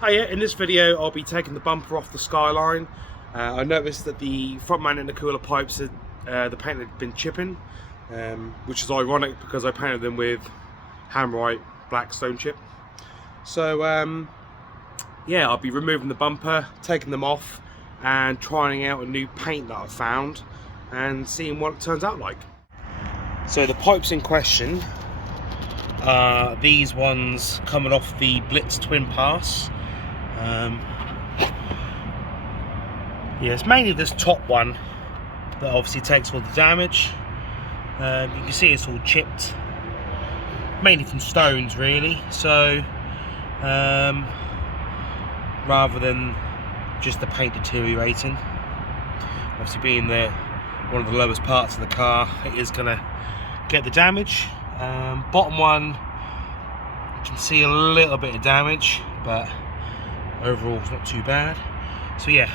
Hiya, in this video I'll be taking the bumper off the Skyline. I noticed that the front mount intercooler pipes, the paint had been chipping, which is ironic because I painted them with Hammerite black stone chip. So yeah, I'll be removing the bumper, taking them off and trying out a new paint that I found and seeing what it turns out like. So the pipes in question are these ones coming off the Blitz Twin Pass. Yeah, it's mainly this top one that obviously takes all the damage. You can see it's all chipped, mainly from stones really, so rather than just the paint deteriorating. Obviously being one of the lowest parts of the car, it is going to get the damage. Bottom one, you can see a little bit of damage, but overall it's not too bad. So yeah,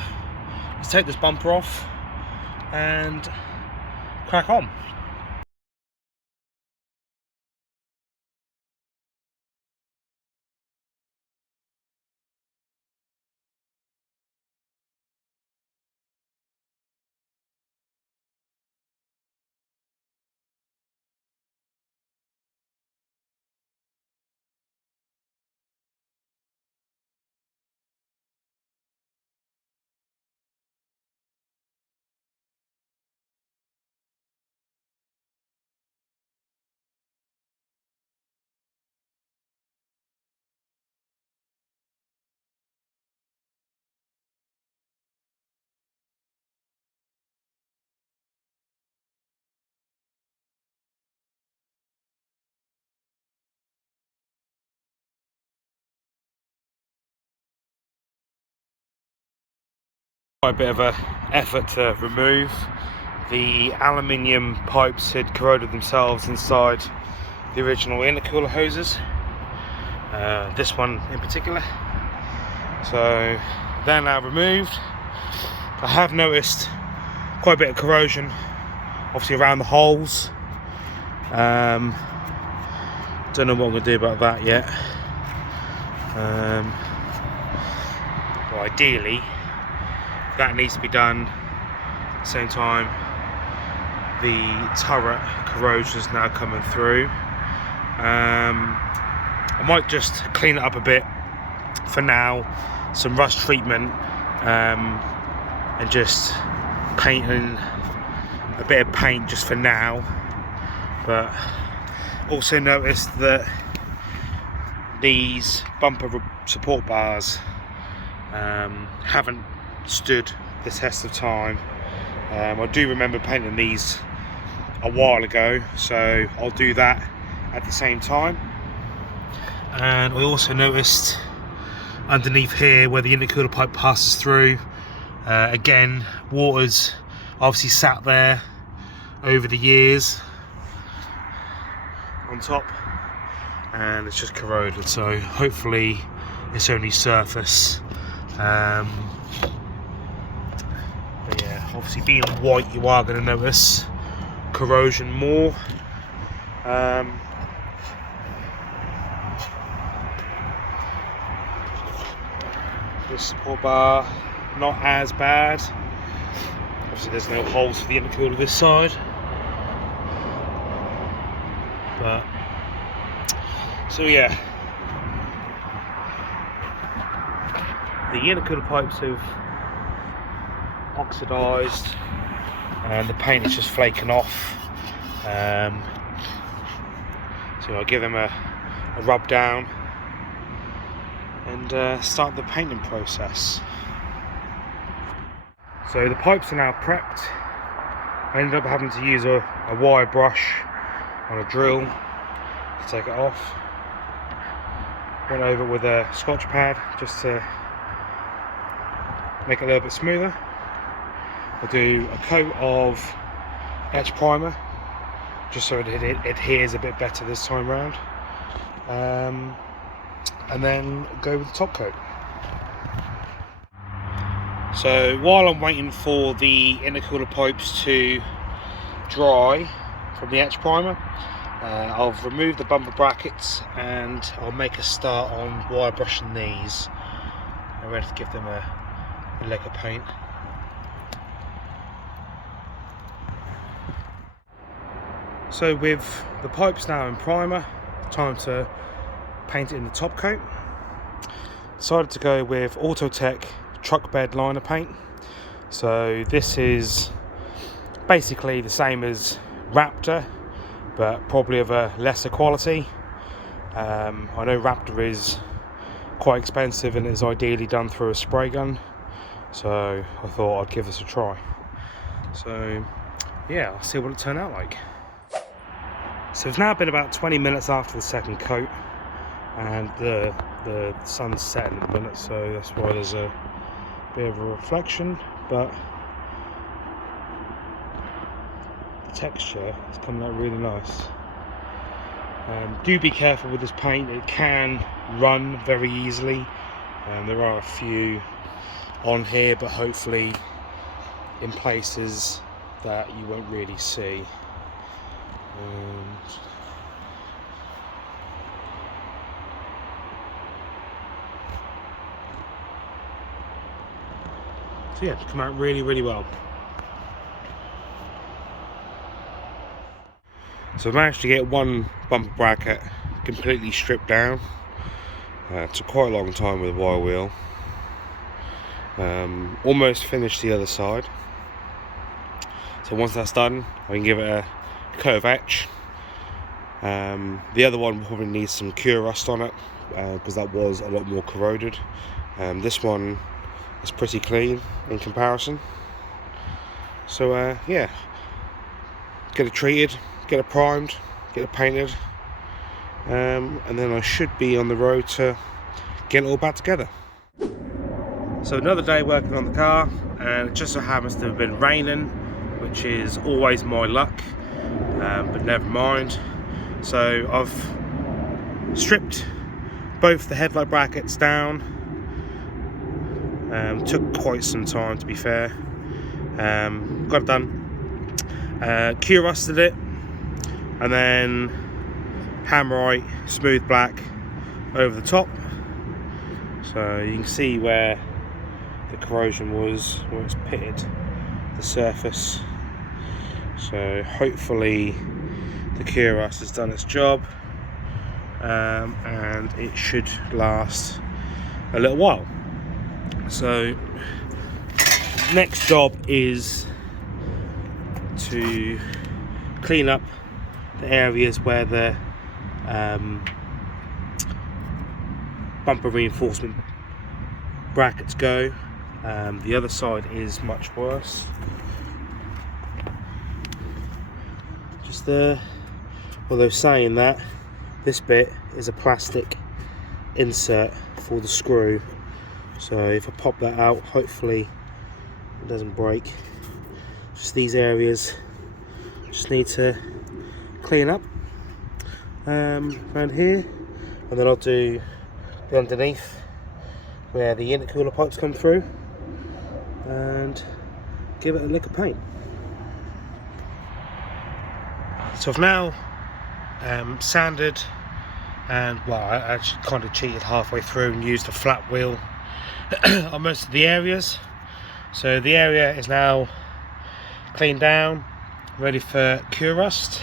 let's take this bumper off and crack on. Quite a bit of an effort to remove. The aluminium pipes had corroded themselves inside the original intercooler hoses, this one in particular. So they're now removed. I have noticed quite a bit of corrosion obviously around the holes. Don't know what I'm going to do about that yet. Well, ideally that needs to be done at the same time the turret corrosion is now coming through. I might just clean it up a bit for now, some rust treatment, and just painting a bit of paint just for now. But also noticed that these bumper support bars haven't stood the test of time. I do remember painting these a while ago, so I'll do that at the same time. And I also noticed underneath here where the intercooler pipe passes through, again water's obviously sat there over the years on top and it's just corroded, so hopefully it's only surface. But yeah, obviously being white you are going to notice corrosion more. This support bar, not as bad. Obviously there's no holes for the intercooler this side. But, so yeah. The intercooler pipes have oxidised and the paint is just flaking off. So I'll give them a rub down and start the painting process. So the pipes are now prepped. I ended up having to use a wire brush on a drill to take it off. Went over with a Scotch pad just to make it a little bit smoother. I'll do a coat of etch primer just so it adheres a bit better this time round, and then go with the top coat. So while I'm waiting for the intercooler pipes to dry from the etch primer, I'll remove the bumper brackets and I'll make a start on wire brushing these. and ready to give them a lick of paint. So with the pipes now in primer, time to paint it in the top coat. Decided to go with Autotech truck bed liner paint. So this is basically the same as Raptor, but probably of a lesser quality. I know Raptor is quite expensive and is ideally done through a spray gun, so I thought I'd give this a try. So yeah, I'll see what it turned out like. So it's now been about 20 minutes after the second coat, and the sun's setting in a minute, so that's why there's a bit of a reflection, but the texture is coming out really nice. Do be careful with this paint, it can run very easily, and there are a few on here, but hopefully in places that you won't really see. So yeah, it's come out really well. So I managed to get one bumper bracket completely stripped down. Took quite a long time with a wire wheel. Almost finished the other side. So once that's done, I can give it a coat of etch. The other one probably needs some cure rust on it, because that was a lot more corroded. This one is pretty clean in comparison. So yeah, get it treated, get it primed, get it painted, and then I should be on the road to get it all back together. So another day working on the car, and it just so happens to have been raining, which is always my luck, but never mind. So I've stripped both the headlight brackets down. Took quite some time, to be fair. Got it done. Cure rusted it, and then hammerite smooth black over the top. So you can see where the corrosion was, where it's pitted the surface. So hopefully the cure rust has done its job, and it should last a little while. So next job is to clean up the areas where the bumper reinforcement brackets go. The other side is much worse. Just there. Although saying that, this bit is a plastic insert for the screw, so if I pop that out, hopefully it doesn't break. Just these areas just need to clean up around here, and then I'll do the underneath where the intercooler pipes come through and give it a lick of paint. So I've now sanded, and well, I actually kind of cheated halfway through and used a flat wheel on most of the areas. So the area is now cleaned down, ready for cure rust,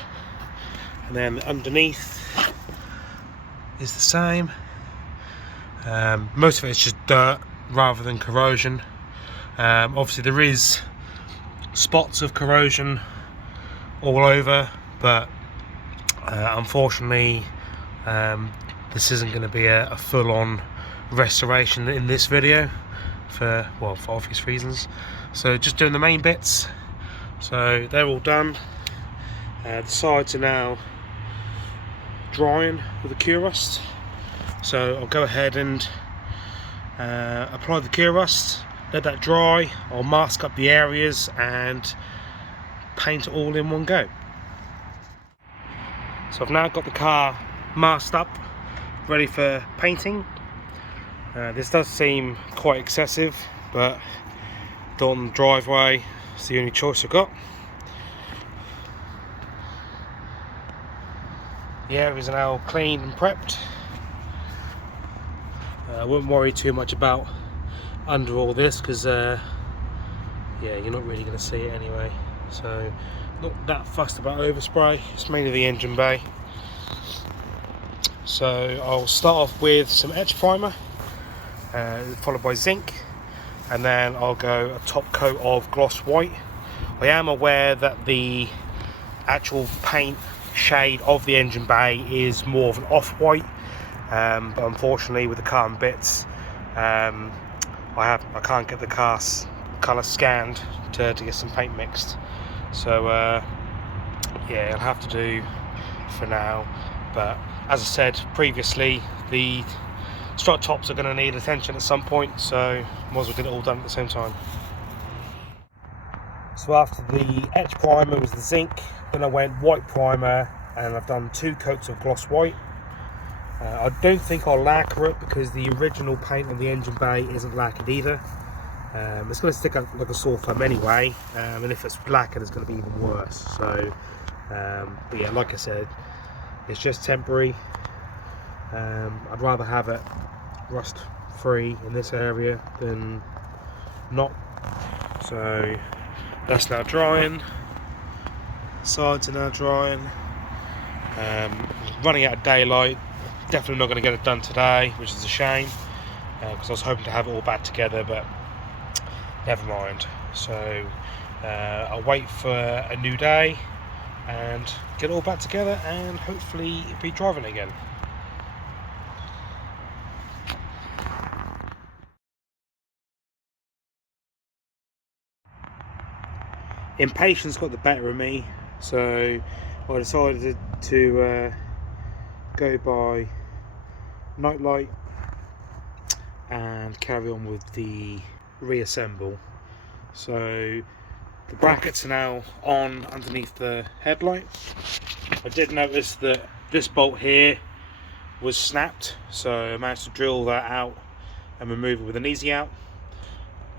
and then underneath is the same. Most of it is just dirt rather than corrosion. Obviously there is spots of corrosion all over, but unfortunately this isn't going to be a full-on restoration in this video for obvious reasons. So just doing the main bits. So they're all done. The sides are now drying with the cure rust, so I'll go ahead and apply the cure rust, let that dry. I'll mask up the areas and paint it all in one go. So I've now got the car masked up, ready for painting. This does seem quite excessive, but on the driveway, it's the only choice I've got. The areas are now cleaned and prepped. I wouldn't worry too much about under all this, because yeah, you're not really going to see it anyway. So not that fussed about overspray, it's mainly the engine bay. So I'll start off with some etch primer, followed by zinc, and then I'll go a top coat of gloss white. I am aware that the actual paint shade of the engine bay is more of an off-white, but unfortunately with the carbon bits, I can't get the colour scanned to get some paint mixed. So yeah, I'll have to do for now. But as I said previously, the strut tops are going to need attention at some point, so might as well get it all done at the same time. So after the etch primer was the zinc, then I went white primer, and I've done 2 coats of gloss white. I don't think I'll lacquer it because the original paint on the engine bay isn't lacquered either. It's going to stick up like a sore thumb anyway, and if it's lacquered it's going to be even worse. So but yeah, like I said, it's just temporary. I'd rather have it rust free in this area than not. So that's now drying, sides are now drying. Running out of daylight, definitely not going to get it done today, which is a shame, because I was hoping to have it all back together, but never mind. So I'll wait for a new day and get it all back together and hopefully be driving again. Impatience got the better of me, so I decided to go by nightlight and carry on with the reassemble. So the brackets are now on underneath the headlight. I did notice that this bolt here was snapped, so I managed to drill that out and remove it with an easy out.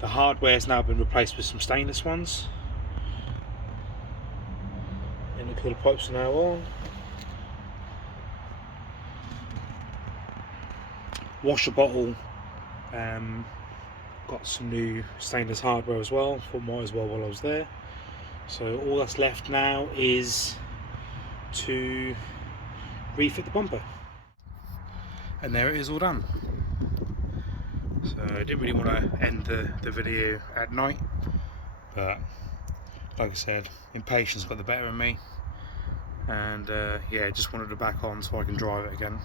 The hardware has now been replaced with some stainless ones. Intercooler pipes are now on. Washer bottle, got some new stainless hardware as well, thought might as well while I was there. So all that's left now is to refit the bumper, and there it is, all done. So I didn't really want to end the video at night, but like I said, impatience got the better of me, and yeah, just wanted it back on so I can drive it again.